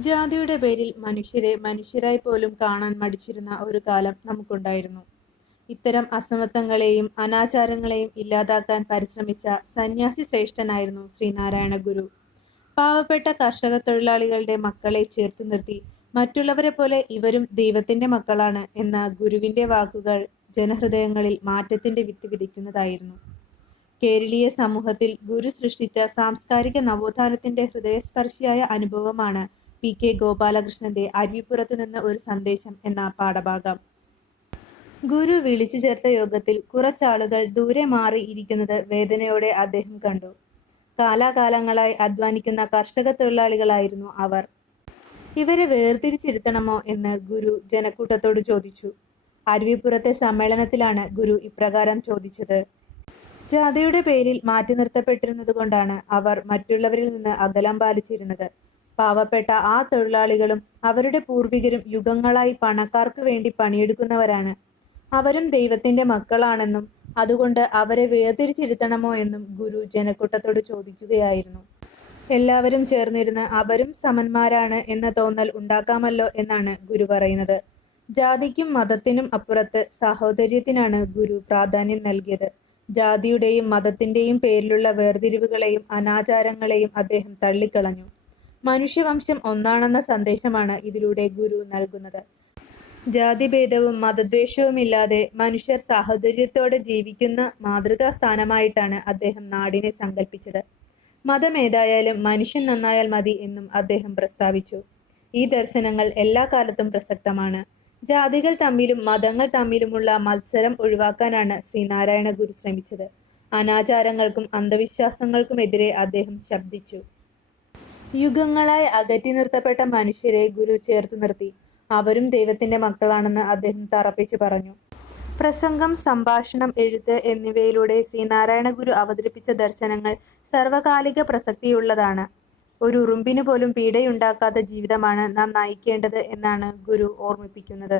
ജാതിയുടെ പേരിൽ മനുഷ്യരെ മനുഷ്യരായി പോലും കാണാൻ മടിച്ചിരുന്ന ഒരു കാലം നമുക്കുണ്ടായിരുന്നു. ഇത്തരം അസമത്വങ്ങളെയും അനാചാരങ്ങളെയും ഇല്ലാതാക്കാൻ പരിശ്രമിച്ച സന്യാസി ശ്രേഷ്ഠനായിരുന്നു ശ്രീനാരായണ ഗുരു. പാവപ്പെട്ട കർഷക തൊഴിലാളികളുടെ മക്കളെ ചേർത്തു നിർത്തി മറ്റുള്ളവരെ പോലെ ഇവരും ദൈവത്തിന്റെ മക്കളാണ് എന്ന ഗുരുവിന്റെ വാക്കുകൾ ജനഹൃദയങ്ങളിൽ മാറ്റത്തിന്റെ വിത്ത് വിതയ്ക്കുന്നതായിരുന്നു. കേരളീയ സമൂഹത്തിൽ ഗുരു സൃഷ്ടിച്ച സാംസ്കാരിക നവോത്ഥാനത്തിന്റെ ഹൃദയസ്പർശിയായ അനുഭവമാണ് പി.കെ. ഗോപാലകൃഷ്ണന്റെ അരുവിപ്പുറത്തു നിന്ന് ഒരു സന്ദേശം എന്ന പാഠഭാഗം. ഗുരു വിളിച്ചു ചേർത്ത യോഗത്തിൽ കുറച്ചാളുകൾ ദൂരെ മാറി ഇരിക്കുന്നത് വേദനയോടെ അദ്ദേഹം കണ്ടു. കാലാകാലങ്ങളായി അധ്വാനിക്കുന്ന കർഷക തൊഴിലാളികളായിരുന്നു അവർ. ഇവരെ വേർതിരിച്ചിരുത്തണമോ എന്ന് ഗുരു ജനക്കൂട്ടത്തോട് ചോദിച്ചു. അരുവിപ്പുറത്തെ സമ്മേളനത്തിലാണ് ഗുരു ഇപ്രകാരം ചോദിച്ചത്. ജാതിയുടെ പേരിൽ മാറ്റി നിർത്തപ്പെട്ടിരുന്നതുകൊണ്ടാണ് അവർ മറ്റുള്ളവരിൽ നിന്ന് അകലം പാലിച്ചിരുന്നത്. പാവപ്പെട്ട ആ തൊഴിലാളികളും അവരുടെ പൂർവികരും യുഗങ്ങളായി പണക്കാർക്ക് വേണ്ടി പണിയെടുക്കുന്നവരാണ്. അവരും ദൈവത്തിന്റെ മക്കളാണെന്നും അതുകൊണ്ട് അവരെ വേർതിരിച്ചിരുത്തണമോ എന്നും ഗുരു ജനക്കൂട്ടത്തോട് ചോദിക്കുകയായിരുന്നു. എല്ലാവരും ചേർന്നിരുന്ന് അവരും സമന്മാരാണ് എന്ന തോന്നൽ ഉണ്ടാക്കാമല്ലോ എന്നാണ് ഗുരു പറയുന്നത്. ജാതിക്കും മതത്തിനും അപ്പുറത്ത് സാഹോദര്യത്തിനാണ് ഗുരു പ്രാധാന്യം നൽകിയത്. ജാതിയുടെയും മതത്തിന്റെയും പേരിലുള്ള വേർതിരിവുകളെയും അനാചാരങ്ങളെയും അദ്ദേഹം തള്ളിക്കളഞ്ഞു. മനുഷ്യവംശം ഒന്നാണെന്ന സന്ദേശമാണ് ഇതിലൂടെ ഗുരു നൽകുന്നത്. ജാതിഭേദവും മതദ്വേഷവുമില്ലാതെ മനുഷ്യർ സാഹോദര്യത്തോടെ ജീവിക്കുന്ന മാതൃകാ സ്ഥാനമായിട്ടാണ് അദ്ദേഹം നാടിനെ സങ്കല്പിച്ചത്. മതമേതായാലും മനുഷ്യൻ നന്നായാൽ മതി എന്നും അദ്ദേഹം പ്രസ്താവിച്ചു. ഈ ദർശനങ്ങൾ എല്ലാ കാലത്തും പ്രസക്തമാണ്. ജാതികൾ തമ്മിലും മതങ്ങൾ തമ്മിലുമുള്ള മത്സരം ഒഴിവാക്കാനാണ് ശ്രീനാരായണ ഗുരു ശ്രമിച്ചത്. അനാചാരങ്ങൾക്കും അന്ധവിശ്വാസങ്ങൾക്കുമെതിരെ അദ്ദേഹം ശബ്ദിച്ചു. യുഗങ്ങളായി അകറ്റി നിർത്തപ്പെട്ട മനുഷ്യരെ ഗുരു ചേർത്തു നിർത്തി. അവരും ദൈവത്തിന്റെ മക്കളാണെന്ന് അദ്ദേഹം തറപ്പിച്ചു പറഞ്ഞു. പ്രസംഗം, സംഭാഷണം, എഴുത്ത് എന്നിവയിലൂടെ ശ്രീനാരായണ ഗുരു അവതരിപ്പിച്ച ദർശനങ്ങൾ സർവകാലിക പ്രസക്തിയുള്ളതാണ്. ഒരു ഉറുമ്പിന് പോലും പീഡയുണ്ടാക്കാത്ത ജീവിതമാണ് നാം നയിക്കേണ്ടത് എന്നാണ് ഗുരു ഓർമ്മിപ്പിക്കുന്നത്.